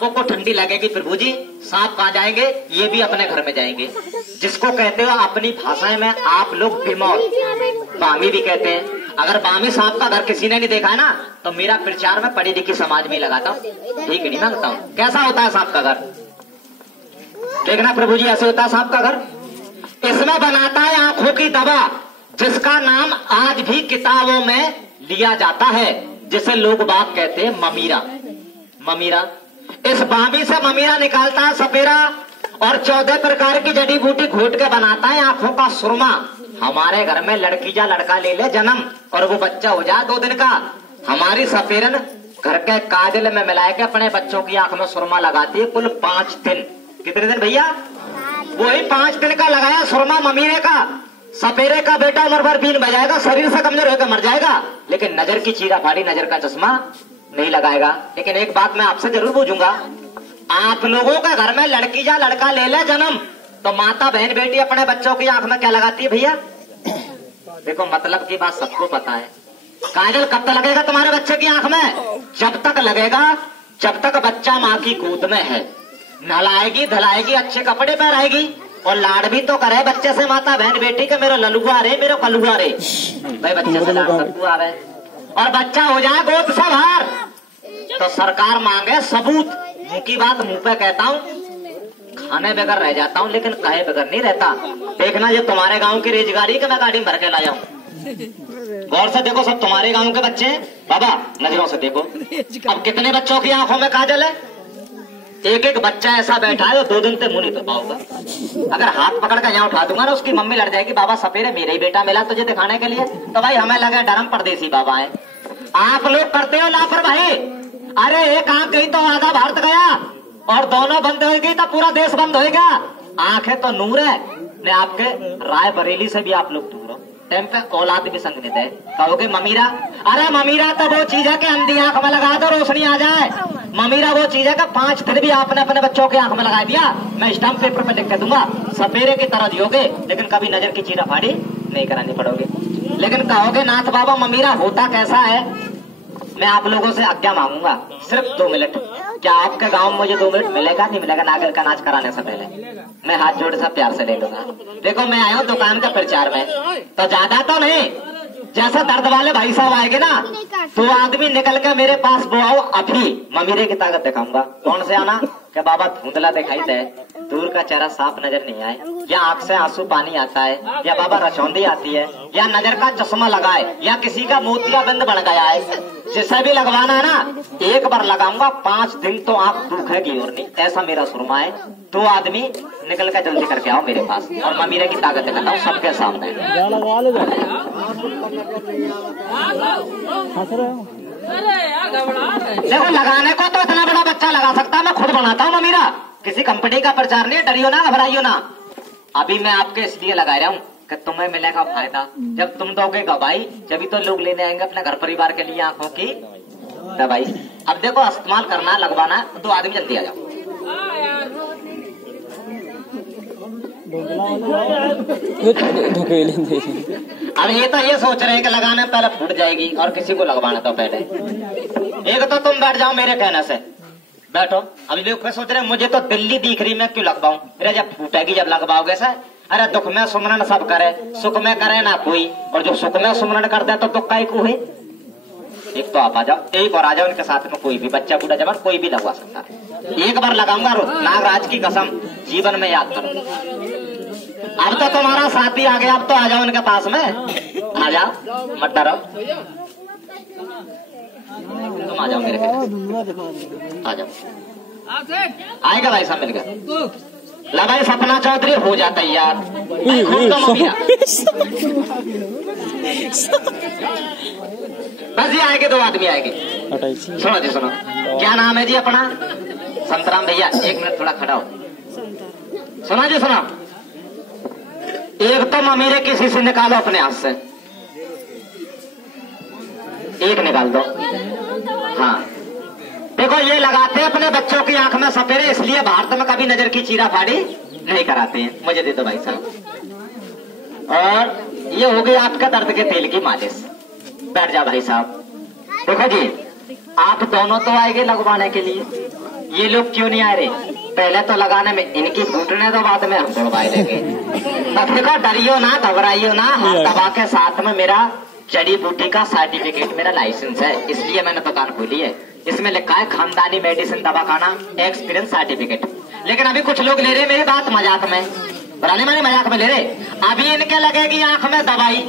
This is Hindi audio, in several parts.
आपको को ठंडी लगेगी प्रभु जी, सांप कहाँ जाएंगे, ये भी अपने घर में जाएंगे। जिसको कहते हो अपनी भाषा में आप लोग बिमौत, बामी भी कहते हैं। अगर बामी सांप का घर किसी ने नहीं देखा है ना, तो मेरा प्रचार में पढ़ी लिखी समाज में लगाता हूँ, ठीक नहीं मांगता हूँ। कैसा होता है सांप का घर, देखना प्रभु जी, ऐसे होता है सांप का घर। इसमें बनाता है आंखों की दवा, जिसका नाम आज भी किताबों में लिया जाता है, जिसे लोग बाग कहते हैं ममीरा। ममीरा, इस बामी से ममीरा निकालता है सपेरा, और 14 प्रकार की जड़ी बूटी घोट के बनाता है आंखों का सुरमा। हमारे घर में लड़की या लड़का ले ले जन्म और वो बच्चा हो जाए 2 दिन का, हमारी सपेरन घर के काजल में मिला के अपने बच्चों की आंख में सुरमा लगाती है कुल 5 दिन। कितने दिन भैया, वही 5 दिन का लगाया सुरमा ममीरे का। सपेरे का बेटा उम्र भर बीन बजाएगा, शरीर से कमजोर होकर मर जाएगा, लेकिन नजर की चीरा फाड़ी, नजर का चश्मा नहीं लगाएगा। लेकिन एक बात मैं आपसे जरूर पूछूंगा, आप लोगों के घर में लड़की या लड़का ले ले जन्म, तो माता बहन बेटी अपने बच्चों की आंख में क्या लगाती है भैया? देखो मतलब की बात सबको पता है। काजल कब तक लगेगा तुम्हारे बच्चे की आंख में? जब तक लगेगा जब तक बच्चा माँ की गोद में है। नहलाएगी धलाएगी, अच्छे कपड़े पहनाएगी, और लाड भी तो करे बच्चे से माता बहन बेटी के, मेरा ललुआ रे, मेरा कलुआ रे, भाई बच्चे से लाड सबको आवे। और बच्चा हो जाए गोद से बाहर, तो सरकार मांगे सबूत। मुंह की बात मुंह पे कहता हूँ, खाने बगैर रह जाता हूँ, लेकिन कहे बगैर नहीं रहता। देखना ये तुम्हारे गांव की रेजगारी के मैं गाड़ी में भर के लाया हूँ। गौर से देखो, सब तुम्हारे गांव के बच्चे हैं बाबा, नजरों से देखो। अब कितने बच्चों की आंखों में काजल है? एक एक बच्चा ऐसा बैठा है 2 दिन तक मुंह नहीं तो पाऊंगा। अगर हाथ पकड़ कर यहाँ उठा दूंगा ना, उसकी मम्मी लड़ जाएगी, बाबा सपेरे मेरे ही बेटा मिला तुझे दिखाने के लिए। तो भाई हमें लगे डरम परदेसी बाबा है। आप लोग करते हो लापरवाही। अरे एक आंख गई तो आधा भारत गया, और दोनों बंद हो गई तो पूरा देश बंद होएगा। आंखें तो नूर है। मैं आपके राय बरेली से भी आप लोग दूर हो, टाइम पे औलाद भी संगनित है। कहोगे ममीरा, अरे ममीरा तो वो चीज है कि अंधी आंख में लगा दो रोशनी आ जाए। ममीरा वो चीज है कि 5 दिन भी आपने अपने बच्चों की आंख में लगा दिया, मैं स्टाम्प पेपर पे लिख के दूंगा, सपेरे की तरह जियोगे, लेकिन कभी नजर की चीरा फाड़ी नहीं करानी पड़ोगे। लेकिन कहोगे नाथ बाबा ममीरा होता कैसा है? मैं आप लोगों से आज्ञा मांगूंगा, सिर्फ 2 मिनट। क्या आपके गांव में मुझे 2 मिनट मिलेगा? नहीं मिलेगा। नागल का नाच कराने से पहले मैं हाथ जोड़ से प्यार से ले लूंगा। देखो मैं आया हूँ दुकान के प्रचार में, तो ज्यादा तो नहीं, जैसे दर्द वाले भाई साहब आएंगे ना, 2 आदमी निकल के मेरे पास वो आओ, अभी ममीरे की ताकत दिखाऊंगा। कौन से आना? क्या बाबा धुंधला दिखाई दे, दूर का चेहरा साफ नजर नहीं आए, या आंख से आंसू पानी आता है, या बाबा रचौंदी आती है, या नजर का चश्मा लगाए, या किसी का मोतियाबिंद बन गया है, जिसे भी लगवाना है ना, एक बार लगाऊंगा, 5 दिन तो आंख दुखेगी और नहीं। ऐसा मेरा सुरमा है। 2 आदमी निकल कर जल्दी करके आओ मेरे पास, और मैं ममीरे की ताकत दिखाता हूँ सबके सामने। देखो लगाने को तो इतना बड़ा बच्चा लगा सकता, मैं खुद बनाता हूँ ममीरा, किसी कंपनी का प्रचार नहीं। डरियो ना, घबराइयो ना। अभी मैं आपके इसलिए लगा रहा हूँ कि तुम्हें मिलेगा फायदा। जब तुम दोगे गवाही, जब तो लोग लेने आएंगे अपने घर परिवार के लिए आंखों की दवाई। अब देखो इस्तेमाल करना, लगवाना, 2 आदमी जल्दी आ जाओ। अब ये तो ये सोच रहे हैं कि लगाने पहले फूट जाएगी, और किसी को लगवाना तो पहले। एक तो तुम बैठ जाओ मेरे कहने से, बैठो। अभी लोग क्या सोच रहे हैं, मुझे तो दिल्ली दिख रही, मैं क्यों लगवाऊं? अरे जब फूटेगी जब लगवाओगे सर। अरे दुख में सुमरन सब करे, सुख में करे ना कोई, और जो सुख में सुमरन कर दे तो दुख का को है। एक तो आप आ जाओ, एक और आ जाओ, इनके साथ में कोई भी बच्चा बूढ़ा जवान कोई भी लगवा सकता है। एक बार लगाऊंगा, नागराज की कसम, जीवन में याद करो। अब तो तुम्हारा साथी आ गया, अब तो आ जाओ इनके पास में, आ जाओ, मत डरो, तुम आ जाओ मेरे पास, आ जाओ। आएगा भाई साहब मिलकर। ला भाई सपना चौधरी हो जाता है यार, बस ये आएंगे, 2 आदमी आएंगे। सुनो जी सुनो, क्या नाम है जी अपना? संतराम भैया, 1 मिनट थोड़ा खड़ा हो। सुनो जी सुनो, एक तो ममीरे किसी से निकालो अपने हाथ से, एक निकाल दो। हाँ देखो ये लगाते हैं अपने बच्चों की आंख में सपेरे, इसलिए भारत में कभी नजर की चीरा फाड़ी नहीं कराते हैं। मुझे दे दो भाई साहब। और ये हो गई आपका दर्द के तेल की मालिश। बैठ जाओ भाई साहब। देखो जी आप दोनों तो आएंगे लगवाने के लिए, ये लोग क्यों नहीं आ रहे? पहले तो लगाने में इनकी फूटने तो बाद में हम तोड़वाए देंगे। तब देखो डरियो ना, घबराइयो ना, हाथ दबा के साथ में मेरा जड़ी बूटी का सर्टिफिकेट, मेरा लाइसेंस है, इसलिए मैंने दुकान खोली है। इसमें लिखा है खानदानी मेडिसिन दवाखाना एक्सपीरियंस सर्टिफिकेट। लेकिन अभी कुछ लोग ले रहे मेरी बात मजाक में, बुराने माने मजाक में ले रहे। अभी इनके लगेगी आंख में दवाई,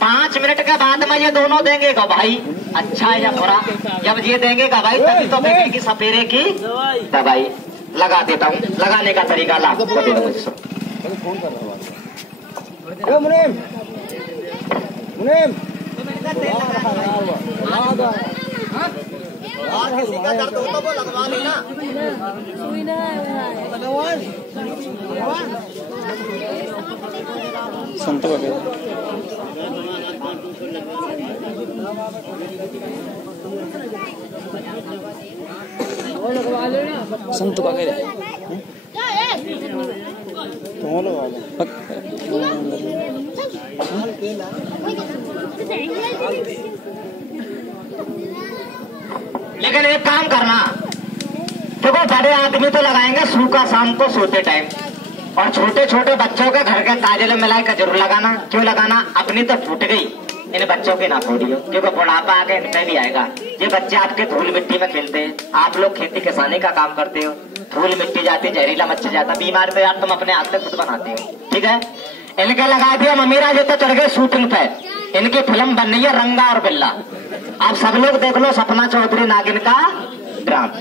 5 मिनट के बाद में ये दोनों देंगे गवाही, अच्छा है या बुरा। जब ये देंगे गवाही तभी तो देंगे सपेरे की दवाई। लगा देता हूँ, लगाने का तरीका ला दे दो मुझसे। किसी का दर्द हो तो वो लगवा लेना। संत वगैरह संत वगैरह लेकिन एक काम करना, देखो बड़े आदमी तो लगाएंगे सूखा शाम को सोते टाइम, और छोटे छोटे बच्चों के घर के ताजे मिलाई का जरूर लगाना। क्यों लगाना? अपनी तो फूट गई, इन बच्चों की ना फोड़ियो, क्योंकि बुढ़ापा आगे इनमें भी आएगा। ये बच्चे आपके धूल मिट्टी में खेलते हैं, आप लोग खेती किसानी का काम करते हो, धूल मिट्टी जाती, जहरीला मच्छर जाता, बीमार तो यार तुम अपने हाथ से खुद बनाते हो। ठीक है, इनके लगा दिया ममीरा जी तो चढ़ गए शूटिंग पे। इनकी फिल्म बन रही है रंगा और बिल्ला। आप सब लोग देख लो सपना चौधरी नागिन का ड्रामा।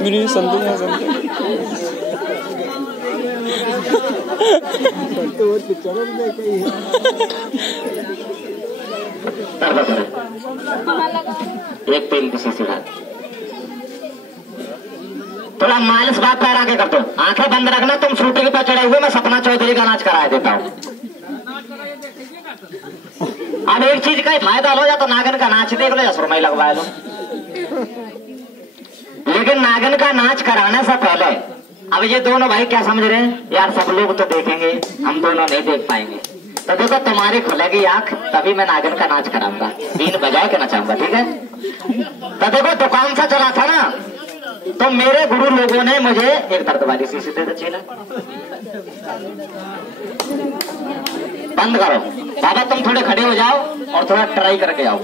मेरी संतु है एक पेन किसी से थोड़ा माइनस बात पैर आगे कर दो, आंखें बंद रखना। तुम शूटिंग पे चढ़े हुए, मैं सपना चौधरी का नाच करा देता हूँ। अब एक चीज का ही फायदा लो, या तो नागिन का नाच देख लो या सुरमई लगवा लो। लेकिन नागिन का नाच कराने से पहले अब ये दोनों भाई क्या समझ रहे हैं, यार सब लोग तो देखेंगे, हम दोनों नहीं देख पाएंगे। तो देखो तुम्हारी खुलेगी आंख तभी मैं नागिन का नाच कराऊंगा, बीन बजाए के नचाऊंगा। ठीक है, तो देखो दुकान से चला था ना, तो मेरे गुरु लोगों ने मुझे एक दर्द वाली शीशी दे दी। बंद करो बाबा, तुम थोड़े खड़े हो जाओ और थोड़ा ट्राई करके आओ।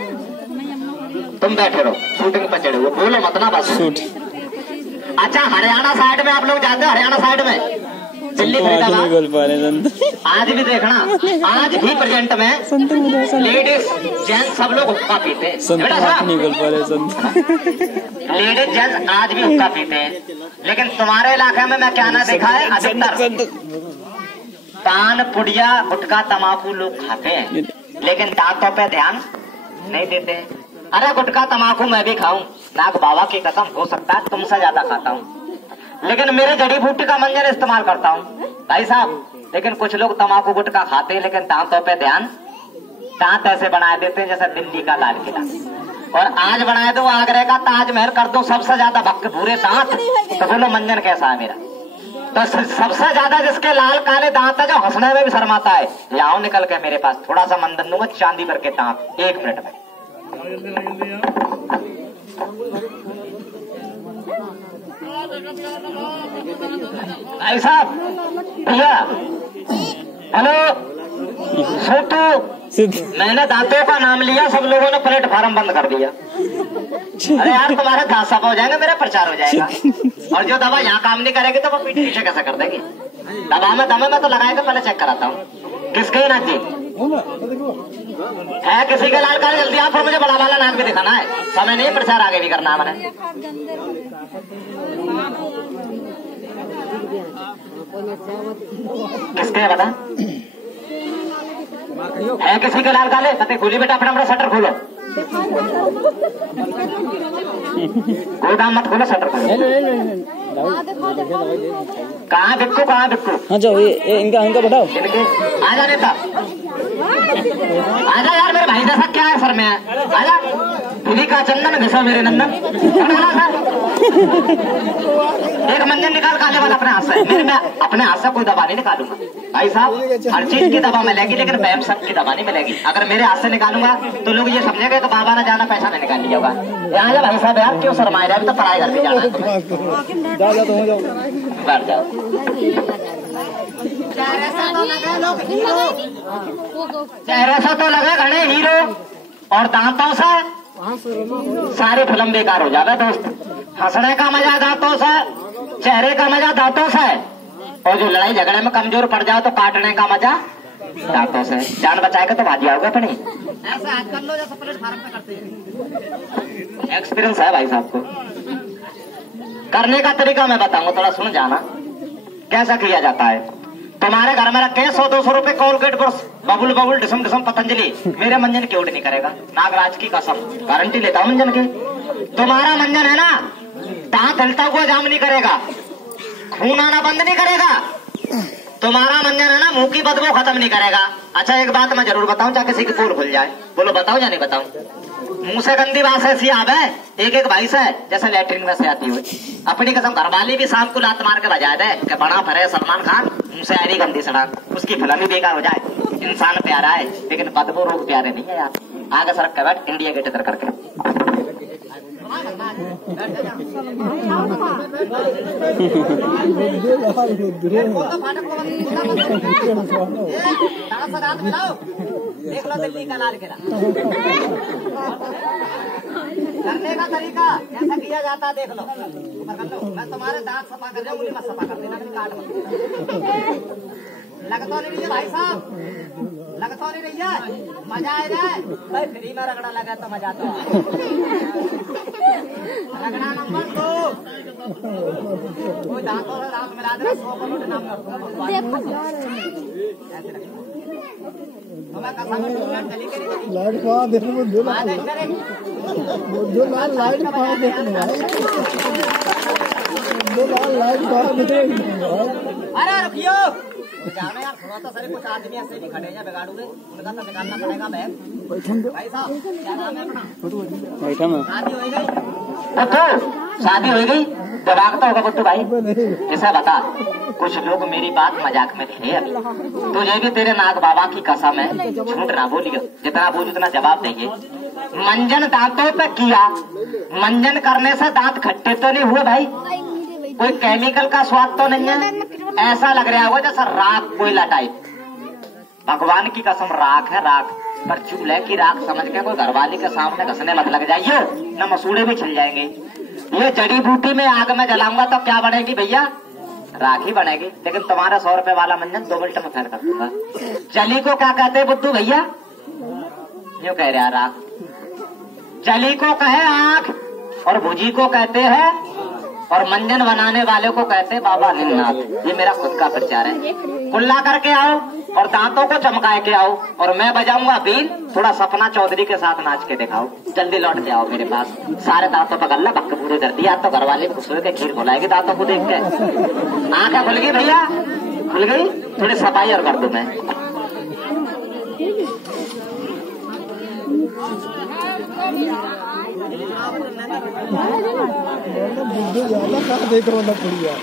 तुम बैठे रहो, शूटिंग पर चढ़े हुए, बोलो मत ना बस। अच्छा, हरियाणा साइड में आप लोग जाते हो? हरियाणा साइड में दिल्ली फरीदाबाद, आज भी देखना, आज भी प्रेजेंट में लेडीज जेंट्स सब लोग हुक्का पीते हैं। लेडीज जेंट्स आज भी हुक्का पीते हैं। लेकिन तुम्हारे इलाके में मैं क्या ना देखा है, अधिकतर पान पुड़िया गुटखा तमाकू लोग खाते हैं, लेकिन दांतों पे ध्यान नहीं देते हैं। अरे गुटखा तमाकू मैं भी खाऊं, नाग बाबा की कसम, हो सकता है तुमसे ज्यादा खाता हूँ, लेकिन मेरे जड़ी बूटी का मंजन इस्तेमाल करता हूँ भाई साहब। लेकिन कुछ लोग तमाकू गुटखा खाते हैं, लेकिन दांतों पे ध्यान, दांत ऐसे बना देते हैं जैसे दिल्ली का लाल किला। और आज बनाए दो आगरा का ताजमहल कर दो, सबसे ज्यादा भक्के भूरे दांत, तो बोलो मंजन कैसा है मेरा। तो सबसे ज्यादा जिसके लाल काले दांत है, जो हंसने में भी शर्माता है, आओ निकल के मेरे पास, थोड़ा सा मंदन दूंगा चांदी भर के दांत 1 मिनट में। भाई साहब, भैया, हेलो, छोटू, मैंने दांतों का नाम लिया, सब लोगों ने प्लेटफार्म बंद कर दिया। अरे यार तुम्हारे दांत साफ हो जाएंगे, मेरा प्रचार हो जाएगा। और जो दवा यहाँ काम नहीं करेगी तो वो पीठ पीछे कैसे कर देगी? दवा में दमे में तो लगाएगा, पहले चेक कराता हूँ। किसके नाक जी है? किसी के लाल काले? जल्दी आप, फिर मुझे बड़ा वाला नाक भी दिखाना है, समय नहीं, प्रचार आगे भी करना है मैंने। किसके बता है? किसी के लाल काले? पते खोली बेटा, अपना शटर खोलो, गोदाम मत खोलो, शटर खोलो। कहाँ बिक्कू, कहाँ बिक्कू? हाँ जाओ, ये इनका बताओ। आजा नेता, आजा यार, मेरे भाई जैसा क्या है सर में, आजा। धुली का चंदन घिसा मेरे नंदन। एक मंजन निकाल काले वाला अपने हाथ से। मेरे में अपने हाथ से कोई दवा नहीं निकालूंगा भाई साहब। हर चीज की दवा मिलेगी लेकिन बैम सब की दवा नहीं मिलेगी। अगर मेरे हाथ से निकालूंगा तो लोग ये समझेंगे कि बाबा ने जाना पैसा नहीं निकाल लिया होगा। यहाँ जा भाई साहब यार, क्यों शर्माए रहे? अभी तो पढ़ाई घर पे जाना है। बैठ जाओ। चेहरे से तो लगे घने हीरो और दांतों से सारी फिल्म बेकार हो जावे दोस्त। हंसने का मजा दांतों से, चेहरे का मजा दांतों से, और जो लड़ाई झगड़े में कमजोर पड़ जाओ तो काटने का मजा दांतों से। जान बचाएगा तो भाजी आओगे अपनी। ऐसा आज कर लो जैसा प्लेटफार्म पे करते हैं। एक्सपीरियंस है भाई साहब को। करने का तरीका मैं बताऊंगा, थोड़ा सुन जाना कैसा किया जाता है। तुम्हारे घर में रखे 100-200 रुपए कोलगेट ब्रश, बबुल बबुल डिसम डिसम पतंजलि, मेरे मंजन की उड़ नहीं करेगा। नागराज की कसम गारंटी लेता हूं मंजन की। तुम्हारा मंजन है ना, दांत हिलता हुआ जाम नहीं करेगा, खून आना बंद नहीं करेगा। तुम्हारा मंजन है ना, मुंह की बदबू खत्म नहीं करेगा। अच्छा एक बात मैं जरूर बताऊं, चाहे किसी की पोल खुल जाए। बोलो बताओ या नहीं बताऊं? मुंह से गंदी बात ऐसी आवे एक एक भाई से जैसे लैट्रिन में से आती हुई। अपनी कसम घरवाली भी शाम को लात मार के बजा दे कि बड़ा फरे सलमान खान, मुंह से आ रही गंदी सड़क, उसकी फिल्म ही बेकार हो जाए। इंसान प्यारा है लेकिन बदबू रोग प्यारे नहीं है यार। आगे सड़क के बैठ इंडिया गेट इधर करके। देख लो दिल्ली का लाल किला। करने का तरीका कैसा किया जाता देख लो। मैं तुम्हारे दांत सफा कर रहा हूँ, मत सफा कर देना, काट मत। लग तो नहीं रही है भाई साहब, लग तो नहीं रही है। मजा आ रहा है भाई, फ्री में रगड़ा लगा तो मजा तो। रगड़ा नंबर 2, कोई दांतों से दांत मिला देना, 100 करोड़ नाम अरे रुकियो जाना यार, थोड़ा तो सारे कुछ आदमी ऐसे भी खड़े हैं बिगाड़ूंगे, उनका तो निकालना पड़ेगा बैग। भाई साहब क्या नाम है अपना? शादी हो गई? शादी हो गई? दबागता होगा बुट्टू भाई। ऐसा बता, कुछ लोग मेरी बात मजाक में थे अभी। तुझे भी तेरे नाग बाबा की कसम है, झूठ ना बोलियो, जितना बोल उतना जवाब देंगे। मंजन दांतों पे किया, मंजन करने से दांत खट्टे तो नहीं हुए भाई? कोई केमिकल का स्वाद तो नहीं है? ऐसा लग रहा होगा जैसा राख कोयला टाइप। भगवान की कसम राख है राख, पर चूल्हे की राख समझ के कोई घरवाली के सामने घसने मत लग जाइए, न मसूड़े भी छिल जाएंगे। ये जड़ी बूटी में आग में जलाऊंगा तो क्या बनेगी भैया? राख ही बनेगी। लेकिन तुम्हारा 100 रुपए वाला मंजन 2 मिनट में फेर कर दूंगा। जली को क्या कहते हैं बुद्धू भैया? यूं कह रहा राख। जली को कहे आंख, और भुजी को कहते हैं, और मंजन बनाने वाले को कहते बाबा निन्नाथ। ये मेरा खुद का प्रचार है। कुल्ला करके आओ और दांतों को चमकाए के आओ, और मैं बजाऊंगा बीन। थोड़ा सपना चौधरी के साथ नाच के दिखाओ, जल्दी लौट के आओ मेरे पास। सारे दांतों पर गल्ला पक्के पूरे कर दिया तो घरवाले खुश होकर खीर बोलाएगी दांतों को देख के। आंखें खुल गई भैया, खुल गई। थोड़ी सफाई और कर दूं मैं। देख रहा पुड़िया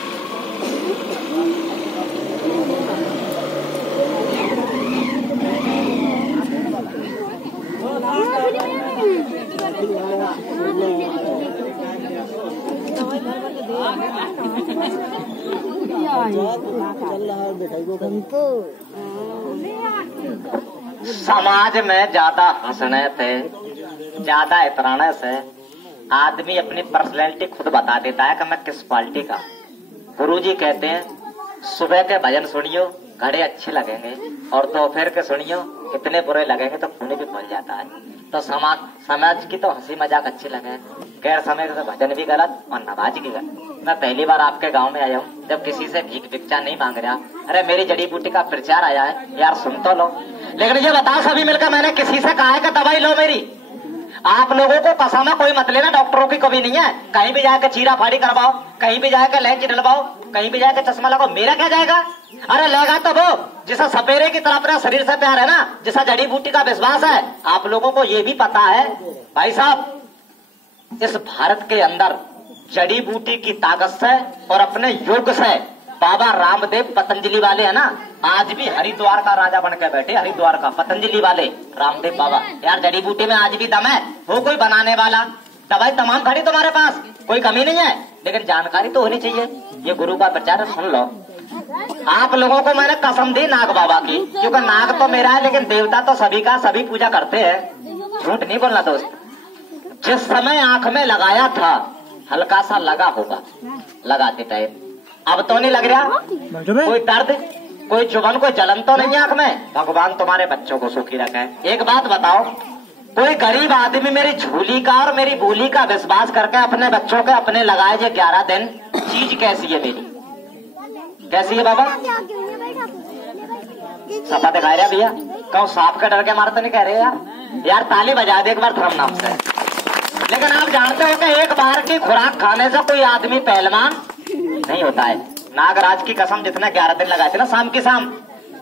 समाज में ज्यादा हंसने से, ज्यादा इतराने से आदमी अपनी पर्सनैलिटी खुद बता देता है कि मैं किस पार्टी का। गुरुजी कहते हैं सुबह के भजन सुनियो घड़े अच्छे लगेंगे, और दोपहर के सुनियो इतने बुरे लगेंगे तो खून भी फूल जाता है। तो समाज की तो हंसी मजाक अच्छी लगे, गैर समय का तो भजन भी गलत और नमाज भी गलत। मैं पहली बार आपके गांव में आया हूँ, जब किसी से भीख भिक्षा नहीं मांग रहा। अरे मेरी जड़ी बूटी का प्रचार आया है यार, सुन तो लो। लेकिन ये बताओ सभी मिलकर मैंने किसी से कहा है कि दवाई लो मेरी? आप लोगों को कसम है कोई मत लेना, डॉक्टरों की कभी नहीं है। कहीं भी जाकर चीरा फाड़ी करवाओ, कहीं भी जाकर लेंच डलवाओ, कहीं भी जाकर चश्मा लगाओ, मेरा क्या जाएगा? अरे लेगा तो वो जिसा सपेरे की तरह अपना शरीर से प्यार है ना, जिसा जड़ी बूटी का विश्वास है। आप लोगों को ये भी पता है भाई साहब, इस भारत के अंदर जड़ी बूटी की ताकत से और अपने योग से बाबा रामदेव पतंजलि वाले है ना, आज भी हरिद्वार का राजा बन के बैठे। हरिद्वार का पतंजलि वाले रामदेव बाबा। यार जड़ी बूटी में आज भी दम है। हो कोई बनाने वाला, दवाई तमाम खड़ी तुम्हारे पास, कोई कमी नहीं है, लेकिन जानकारी तो होनी चाहिए। ये गुरु का प्रचार सुन लो। आप लोगों को मैंने कसम दी नाग बाबा की, क्योंकि नाग तो मेरा है लेकिन देवता तो सभी का, सभी पूजा करते हैं। झूठ नहीं बोलना दोस्त। जिस समय आंख में लगाया था हल्का सा लगा होगा लगाते टाइम, अब तो नहीं लग रहा। कोई दर्द, कोई चुभन, कोई जलन तो नहीं आंख में। भगवान तुम्हारे बच्चों को सुखी रखे। एक बात बताओ, कोई गरीब आदमी मेरी झूली का और मेरी बोली का विश्वास करके अपने बच्चों के अपने लगाए जो 11 दिन, चीज कैसी है मेरी, कैसी है बाबा? सपा दिखाई रहा भैया, कहूँ सांप के डर के मारे तो नहीं कह रहे यार। यार ताली बजा दे एक बार धर्म नाम से। लेकिन आप जानते हो कि एक बार की खुराक खाने से कोई आदमी पहलवान नहीं होता है। नागराज की कसम, जितने 11 दिन लगाए थे ना शाम की शाम,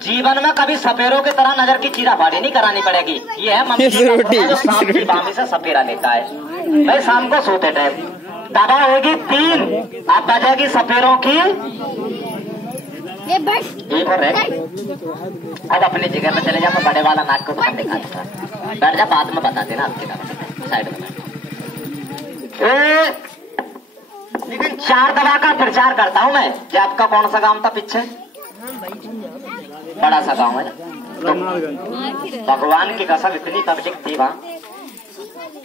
जीवन में कभी सपेरों की तरह नजर की चीरा फाड़ी नहीं करानी पड़ेगी। ये है मम्मी जो शाम की बामी से सपेरा लेता है। भाई शाम को सोते टाइम दवा होगी 3, अब बजेगी सपेरों की एक और है। अब अपनी जगह पे चले जाओ, मैं बड़े वाला नाक को बाहर दिखा दूंगा। बैठ जा, बाद में बता देना आपके नाम साइड में। लेकिन 4 दवा का प्रचार करता हूँ मैं। कि आपका कौन सा गांव था पीछे? बड़ा सा गांव है ना। तो भगवान की कसम इतनी पब्लिक थी वहाँ,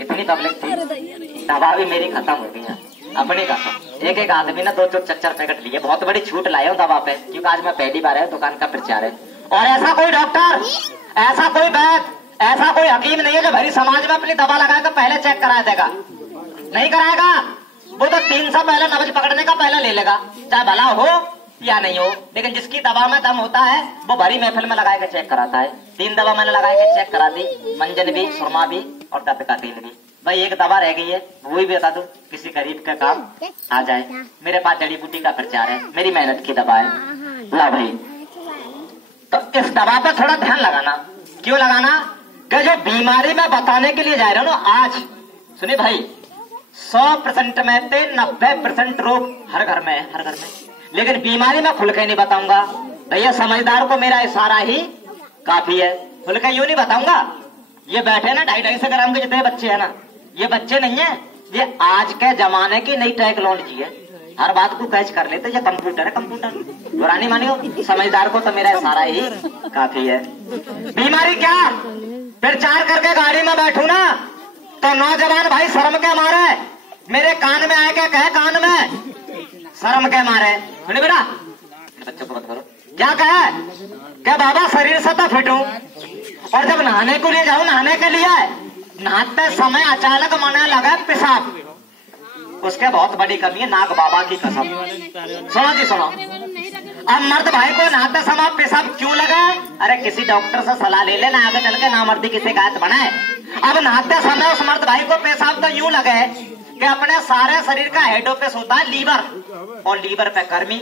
इतनी पब्लिक थी, दवा भी मेरी खत्म हो गई है। अपनी कसम, एक आदमी ने 2 चच्चर पैकेट लिए। बहुत बड़ी छूट लाए हूँ दवा पे, क्योंकि आज मैं पहली बार है दुकान का प्रचार है। और ऐसा कोई डॉक्टर, ऐसा कोई वैद्य, ऐसा कोई हकीम नहीं है जो भरी समाज में अपनी दवा लगाकर पहले चेक करा देगा। नहीं कराएगा वो तो 300 पहले नब्ज पकड़ने का पहले ले लेगा, चाहे भला हो या नहीं हो। लेकिन जिसकी दवा में दम होता है वो भरी महफिल में लगा के चेक कराता है। 3 दवा मैंने लगा के चेक करा दी, मंजन भी, सुरमा भी और दर्द का तेल भी। भाई एक दवा रह गई है, वो भी बता दो, किसी गरीब का काम आ जाए। मेरे पास जड़ी बूटी का प्रचार है, मेरी मेहनत की दवा है। ला भाई, तो इस दवा पर थोड़ा ध्यान लगाना। क्यों लगाना? कि जो बीमारी में बताने के लिए जा रहे हो ना आज, सुनिए भाई, 100% में से 90% रोग हर घर में है, हर घर में। लेकिन बीमारी में खुल के नहीं बताऊंगा भैया। समझदार को मेरा इशारा ही काफी है। खुल के यूं नहीं बताऊंगा। ये बैठे ना 250 ग्राम के जितने बच्चे है ना, ये बच्चे नहीं है, ये आज के जमाने की नई टेक्नोलॉजी है। हर बात को कैच कर लेते। ये कंप्यूटर है, कंप्यूटर। पुरानी मानियो, समझदार को तो मेरा इशारा ही काफी है। बीमारी क्या? प्रचार करके गाड़ी में बैठू ना तो नौजवान भाई शर्म के मारे मेरे कान में आए क्या कहे, कान में शर्म के मारे, सुनिए बेटा, बच्चों को मत करो। क्या कहे? क्या बाबा शरीर से तो फिट हूँ, और जब नहाने को लिए जाऊँ, नहाने के लिए नहाते समय अचानक मने लगा पेशाब, उसके बहुत बड़ी कमी है। नाग बाबा की कसम, सुनो जी सुनो। अब मर्द भाई को नहाते समय पेशाब क्यों लगा? अरे किसी डॉक्टर से सलाह ले लेना, आगे चल के ना मर्दी की शिकायत बनाए। अब नहाते समय उस मर्द भाई को पेशाब तो यूं लगे कि अपने सारे शरीर का हेड ऑफिस होता है लीवर, और लीवर पे गर्मी,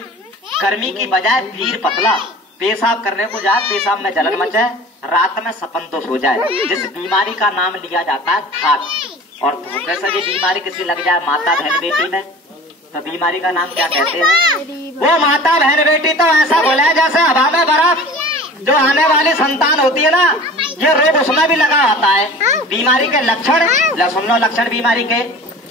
गर्मी की बजाय भीड़ पतला, पेशाब करने को जाए पेशाब में जलन मचे, रात में सपन दोष हो जाए, जिस बीमारी का नाम लिया जाता है धात। और धोखे से ये बीमारी किसी लग जाए माता बहन बेटी में, तो बीमारी का नाम क्या कहते हैं? वो माता बहन बेटी तो ऐसा बोला है जैसे हवा में बर्फ, जो आने वाली संतान होती है ना, ये रोग उसमें भी लगा होता है। बीमारी के लक्षण, सुन लो लक्षण बीमारी के।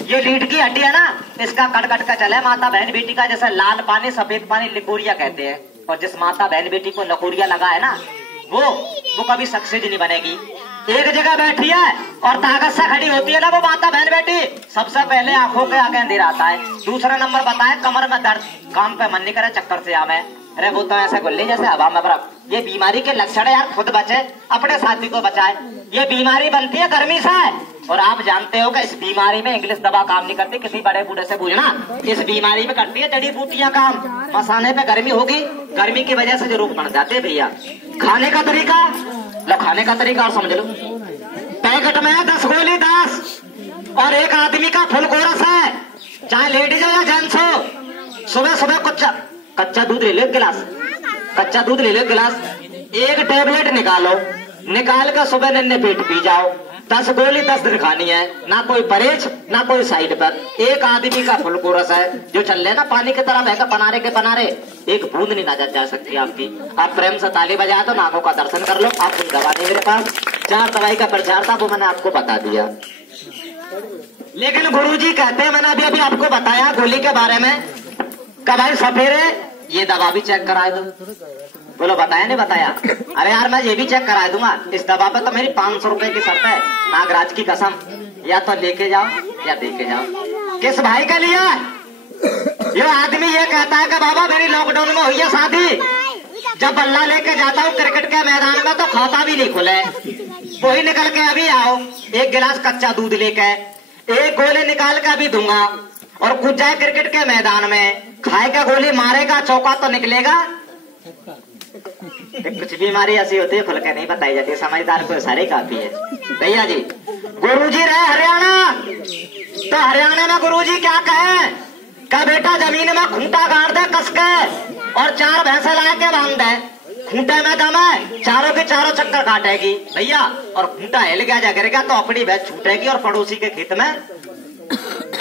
ये लीड की हड्डी है ना, इसका कट कट का चले माता बहन बेटी का, जैसे लाल पानी सफेद पानी लिकोरिया कहते हैं। और जिस माता बहन बेटी को लकोरिया लगा है ना, वो कभी सक्सेस नहीं बनेगी। एक जगह बैठी है और ताकत से खड़ी होती है ना वो माता बहन बेटी, सबसे पहले आंखों के आगे अंधेरा आता है। दूसरा नंबर बताए कमर में दर्द, काम पे मन नहीं करे, चक्कर से आवे, अरे वो तो ऐसे गुल्ली जैसे हवा में बर्फ। ये बीमारी के लक्षण है यार, खुद बचे अपने साथी को बचाए। ये बीमारी बनती है गर्मी से, और आप जानते हो कि इस बीमारी में इंग्लिश दवा काम नहीं करती। किसी बड़े बूढ़े से पूछना, इस बीमारी में करती है जड़ी बूटियां काम। मसाने पे गर्मी होगी, गर्मी की वजह से जो रोग बढ़ जाते हैं भैया। खाने का तरीका लो, खाने का तरीका और समझ लो। पैकेट में 10 गोली 10, और एक आदमी का फुल कोरस है, चाहे लेडीज हो या जेंट्स हो। सुबह सुबह कच्चा दूध ले लो 1 गिलास, कच्चा दूध ले लो 1 गिलास, 1 टेबलेट निकालो, निकाल कर सुबह नन्हे पेट पी जाओ। 10 गोली 10 दिन खानी है, ना कोई परहेज ना कोई साइड पर। एक आदमी का फुल कोरस है जो चल रहे ना पानी की तरह बहकर पनारे के पनारे, एक बूंद नहीं नजर जा सकती आपकी। आप प्रेम से ताली बजाए तो नामों का दर्शन कर लो। आप कोई दवा नहीं मेरे पास, 4 दवाई का प्रचार था वो मैंने आपको बता दिया। लेकिन गुरुजी कहते हैं, मैंने अभी अभी आपको बताया गोली के बारे में, कब भाई सफेरे ये दवा भी चेक करा दो। बोलो बताया नहीं बताया? अरे यार मैं ये भी चेक करा दूंगा, इस दवा पे तो मेरी 500 रुपए की शर्त है, नागराज की कसम, या तो लेके जाओ या दे के जाओ। किस भाई का लिया? ये आदमी ये कहता है कि बाबा मेरी लॉकडाउन में हुई है शादी, जब बल्ला लेके जाता हूँ क्रिकेट के मैदान में तो खाता भी नहीं खुले, वही निकल के अभी आओ, एक गिलास कच्चा दूध लेके, एक गोली निकाल के अभी दूंगा, और कूद जाए क्रिकेट के मैदान में, खाएगा गोली मारेगा चौका तो निकलेगा। कुछ बीमारी ऐसी होती है खुल के नहीं बताई जाती, समझदार को सारे काफी है। भैया जी गुरुजी रहे हरियाणा, तो हरियाणा में गुरुजी क्या कहे का बेटा जमीन में खूंटा गाड़ दे कस के और 4 भैंसे ला के बांध दे, खूंटे में दम है, चारों के चारों चक्कर काटेगी भैया, और खूंटा हिल गया जा गिर गया तो अपनी भैंस छूटेगी और पड़ोसी के खेत में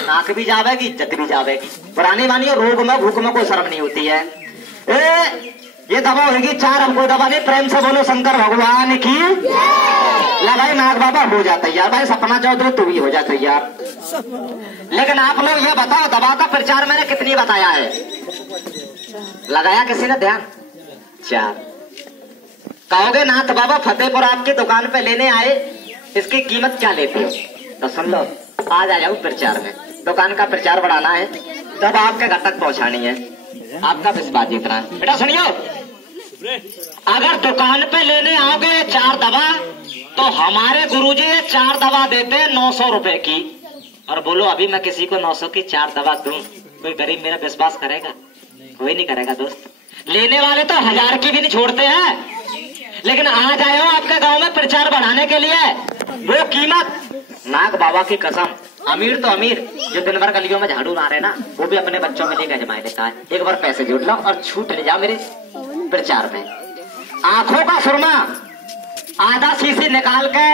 नाक भी जावेगी, इज्जत भी जावेगी। पुरानी मानियो रोग में भूख में कोई शर्म नहीं होती है। ये दवा होगी 4, हमको दवा नहीं, प्रेम से बोलो शंकर भगवान की। ला भाई नाग बाबा हो जाता यार, भाई सपना चौधरी तू भी हो जाता यार। लेकिन आप लोग ये बताओ दवा का प्रचार मैंने कितनी बताया है? लगाया किसी ने ध्यान? 4। कहोगे नाथ बाबा फतेहपुर आपकी दुकान पे लेने आए, इसकी कीमत क्या लेते हो? तो सुन लो, आज आ जाओ प्रचार में, दुकान का प्रचार बढ़ाना है तब आपके घर तक पहुंचानी है, आपका विश्वास जीतना है। बेटा सुनियो, अगर दुकान पे लेने आओगे 4 दवा तो हमारे गुरुजी ये 4 दवा देते हैं 900 रुपए की। और बोलो अभी मैं किसी को 900 की 4 दवा दूं, कोई गरीब मेरा विश्वास करेगा? कोई नहीं करेगा दोस्त। लेने वाले तो 1000 की भी नहीं छोड़ते हैं। लेकिन आज आए हो आपके गांव में प्रचार बढ़ाने के लिए, वो कीमत नाग बाबा की कसम, अमीर तो अमीर जो दिन भर गलियों में झाड़ू मारे ना, वो भी अपने बच्चों में लेकर जमा लेता है। एक बार पैसे जोड़ लो और छूट ले जाओ मेरे प्रचार में। आंखों का सुरमा आधा शीशी निकाल के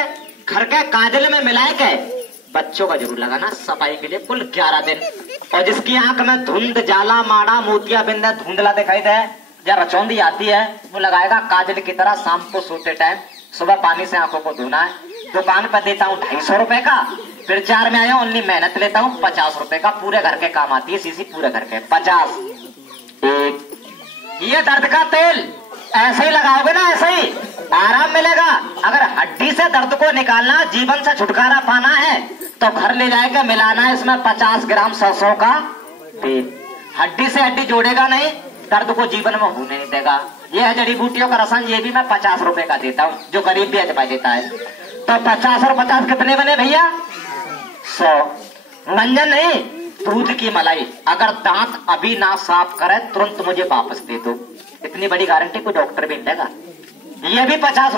घर के काजल में मिला के बच्चों का जरूर लगाना सफाई के लिए कुल 11 दिन। और जिसकी आंख में धुंध जाला माड़ा मोतिया बिंदा धुंधला दिखाई दे या रचौंदी आती है, वो लगाएगा काजल की तरह शाम को सोते टाइम, सुबह पानी से आंखों को धोना है। दुकान पर देता हूँ 250 रुपए का, प्रचार में आया ओनली मेहनत लेता हूँ 50 रुपए का, पूरे घर के काम आती है शीशी, पूरे घर के 50। ये दर्द का तेल ऐसे ही लगाओगे ना, ऐसे ही आराम मिलेगा। अगर हड्डी से दर्द को निकालना, जीवन से छुटकारा पाना है तो घर ले जाएगा, मिलाना है इसमें 50 ग्राम सरसों का तेल। हड्डी से हड्डी जोड़ेगा नहीं, दर्द को जीवन में होने नहीं देगा। ये है जड़ी बूटियों का रसन, ये भी मैं 50 रुपए का देता हूँ, जो गरीब भी अजमा देता है। तो 50 और 50 कितने बने भैया? 100। मंजन नहीं, दूध की मलाई। अगर दांत अभी ना साफ करे तुरंत मुझे वापस दे दो, इतनी बड़ी गारंटी कोई डॉक्टर भी नहीं देगा। ये भी 50